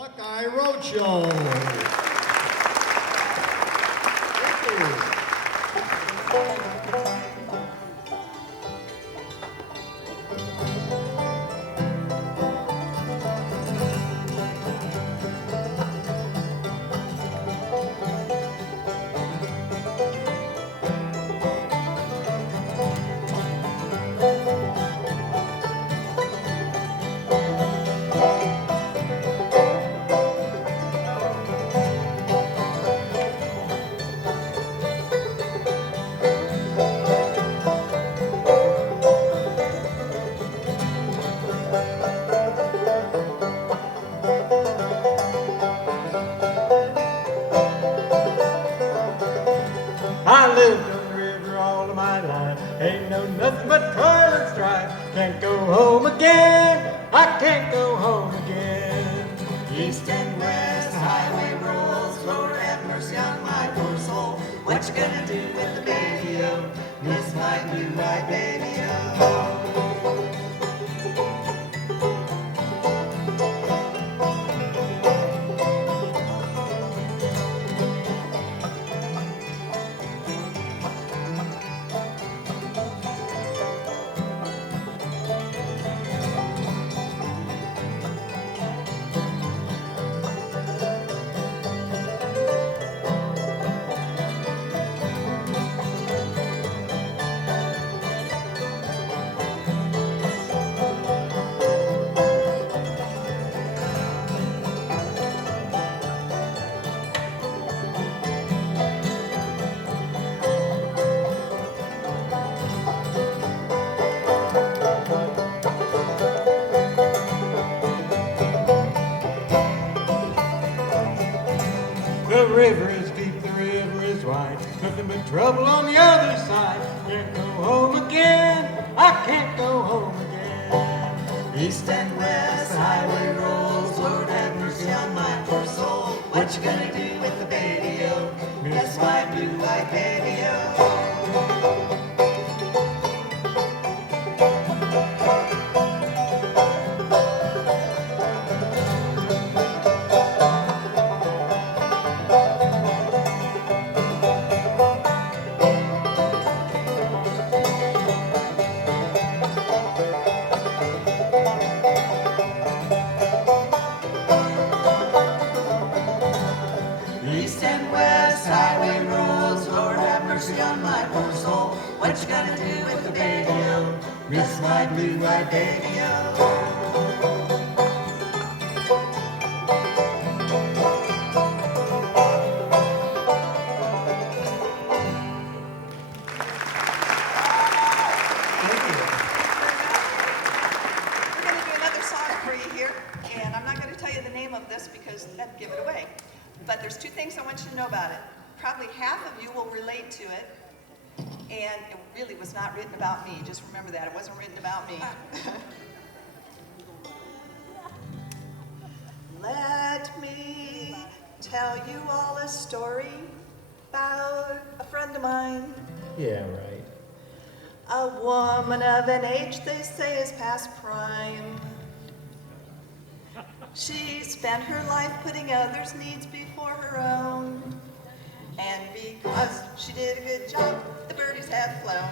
Buckeye Roadshow. Thank you. I lived on the river all of my life. Ain't know nothing but toil and strife. Can't go home again. I can't go home again. East and west, the highway rolls. Lord have mercy on my poor soul. What you gonna do with the baby-o? Miss my blue-eyed baby-o. The river is deep, the river is wide. Nothing but trouble on the other side. Can't go home again. I can't go home again. East and west, the highway rolls. Lord have mercy on my poor soul. What you gonna do with the baby-o? Miss my blue-eyed baby-o. East and west, highway rolls. Lord have mercy on my poor soul. What you gonna do with the baby-o? Miss my blue-eyed baby-o. We're going to do another song for you here, and I'm not going to tell you the name of this because that'd give it away. But there's two things I want you to know about it. Probably half of you will relate to it, and it really was not written about me. Just remember that. It wasn't written about me. Let me tell you all a story about a friend of mine. Yeah, right. A woman of an age they say is past prime. She spent her life putting others' needs before her own. And because she did a good job, the birdies have flown.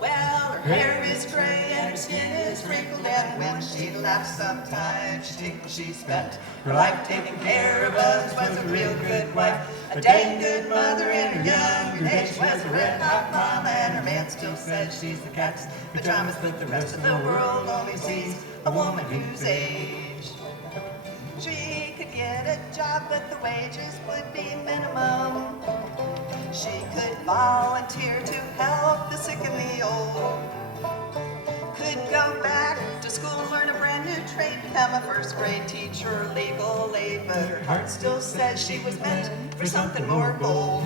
Well, her hair is gray and her skin is wrinkled, and when she laughs sometimes she thinks she spent her life taking care of others. Was a real good wife, a dang good mother. In her younger days she was a red hot mama, and her man still says she's the cat's pajamas, but the rest of the world only sees a woman whose age. She could get a job, but the wages would be minimum. She could volunteer to help the sick and the old. Could go back to school and learn a brand new trade, become a first grade teacher or legal aid, but her heart still says she was meant for something more bold.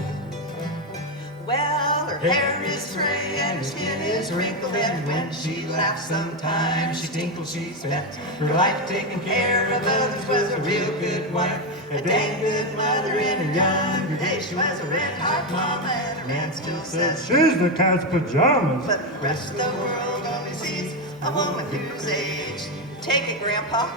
Well, her hair is gray and her skin is wrinkled, and when she laughs sometimes she tinkles. She spent her life taking care of others, was a real good wife, a dang good mother. In her younger days she was a red hot mama, and her man still says She's the cat's pajamas. but the rest of the world only sees a woman whose age. Take it, Grandpa.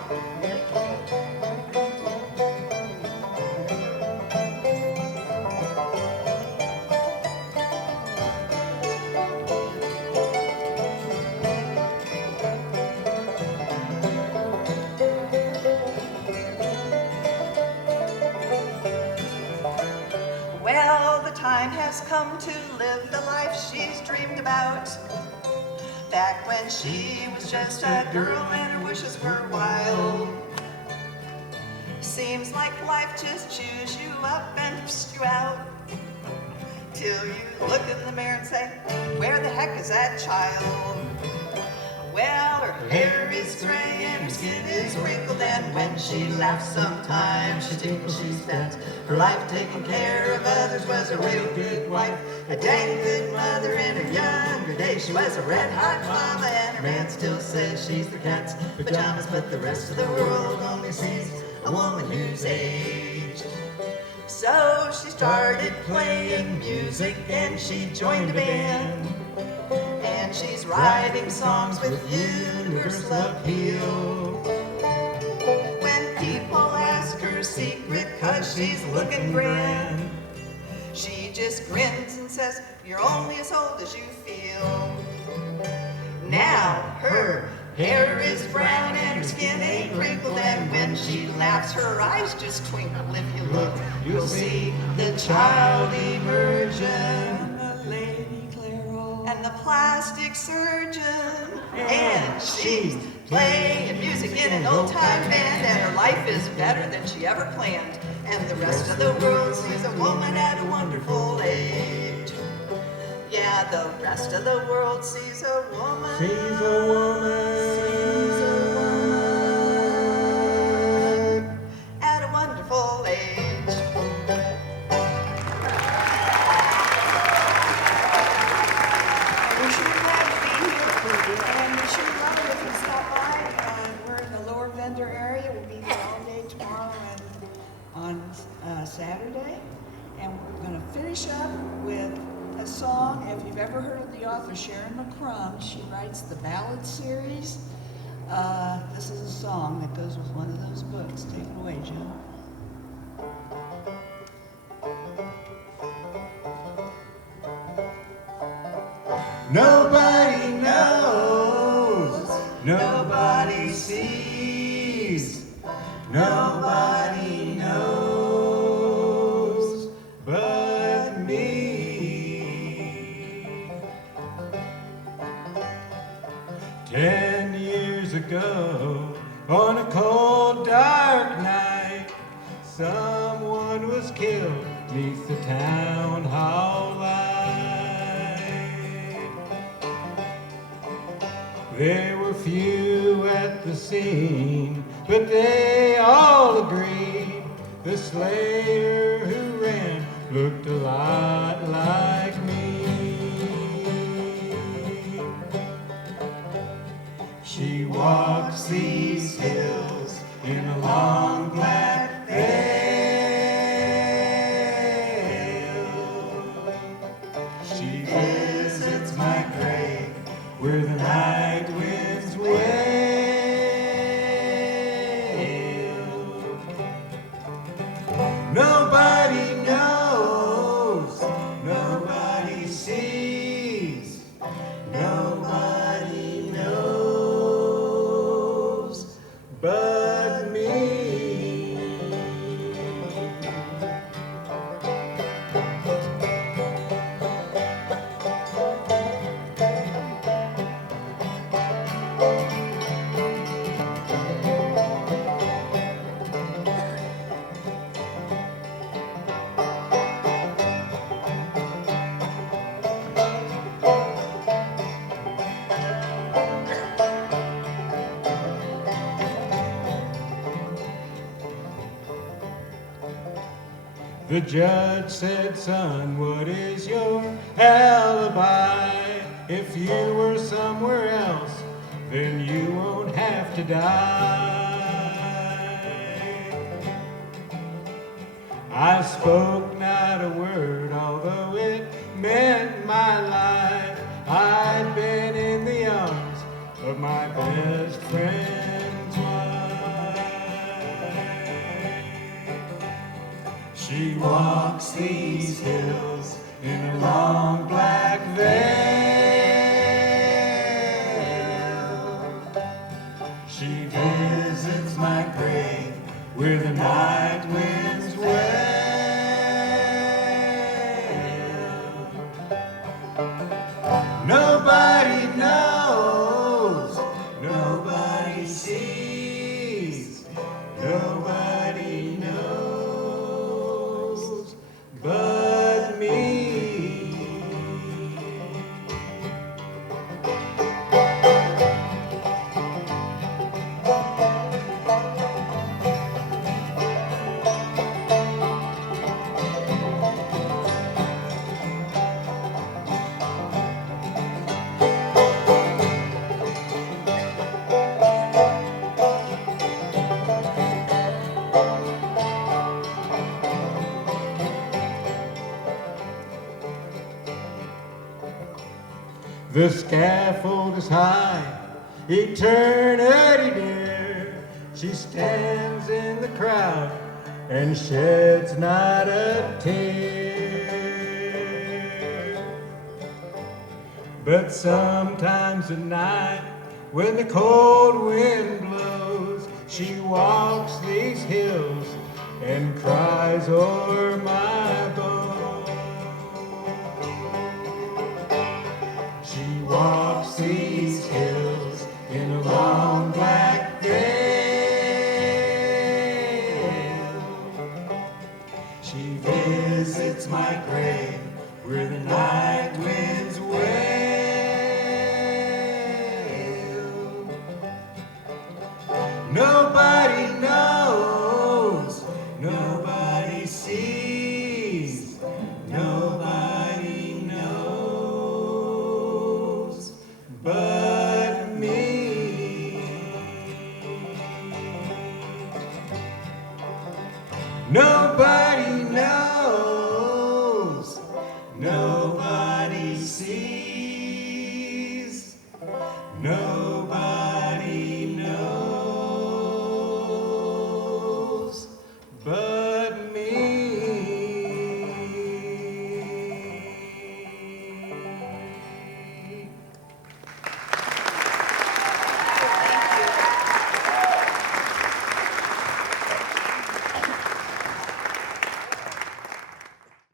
time has come to live the life she's dreamed about. Back when she was just a girl and her wishes were wild. Seems like life just chews you up and pushes you out. Till you look in the mirror and say, where the heck is that child? Well, her hair is gray and her skin is wrinkled, and when she laughs sometimes she tinkles, she spends her life taking care of others, was a real good wife, a dang good mother. In her younger days she was a red hot mama, and her man still says she's the cat's pajamas, but the rest of the world only sees a woman who's aged. So she started playing music and she joined a band, and she's writing songs with universal appeal. When people ask her secret 'cause she's looking grand, she just grins and says, you're only as old as you feel. Now her hair is brown and her skin ain't wrinkled, and when she laughs her eyes just twinkle. If you look, you'll see the child emerging, the lady Clairol, and the plastic surgeon. And she's playing music in an old-time band, and her life is better than she ever planned, and the rest of the world sees a woman at a wonderful age. Yeah, the rest of the world sees a woman. Sees a woman. Sees a woman at a wonderful age. We're sure glad to be here, and we sure love it if you stop by. We're in the lower vendor area. We'll be here all day tomorrow and on Saturday. And we're going to finish up with a song. If you've ever heard of the author Sharon McCrum, she writes the ballad series. This is a song that goes with one of those books. Take it away, Jim. Nobody knows, nobody sees, nobody knows but me. 10 years ago, on a cold, dark night, someone was killed 'neath the town hall light. There were few at the scene, but they all agreed the slayer who ran looked a lot like me. She walks these hills in a long black veil. She visits my grave where the night winds wail. Nobody knows, nobody sees, nobody knows but me. The judge said, son, what is your alibi? If you were somewhere else, then you won't have to die. I spoke not a word, although it meant my life. I'd been in the arms of my best friend's wife. She walks these hills in a long black veil. She visits my grave where the night winds wail. The scaffold is high, eternity near. She stands in the crowd and sheds not a tear. But sometimes at night, when the cold wind blows, she walks these hills and cries o'er my bones. She walks these hills in a long black veil. She visits my grave where the night winds wail. Nobody knows, nobody sees, nobody knows but me. Nobody knows, nobody sees, nobody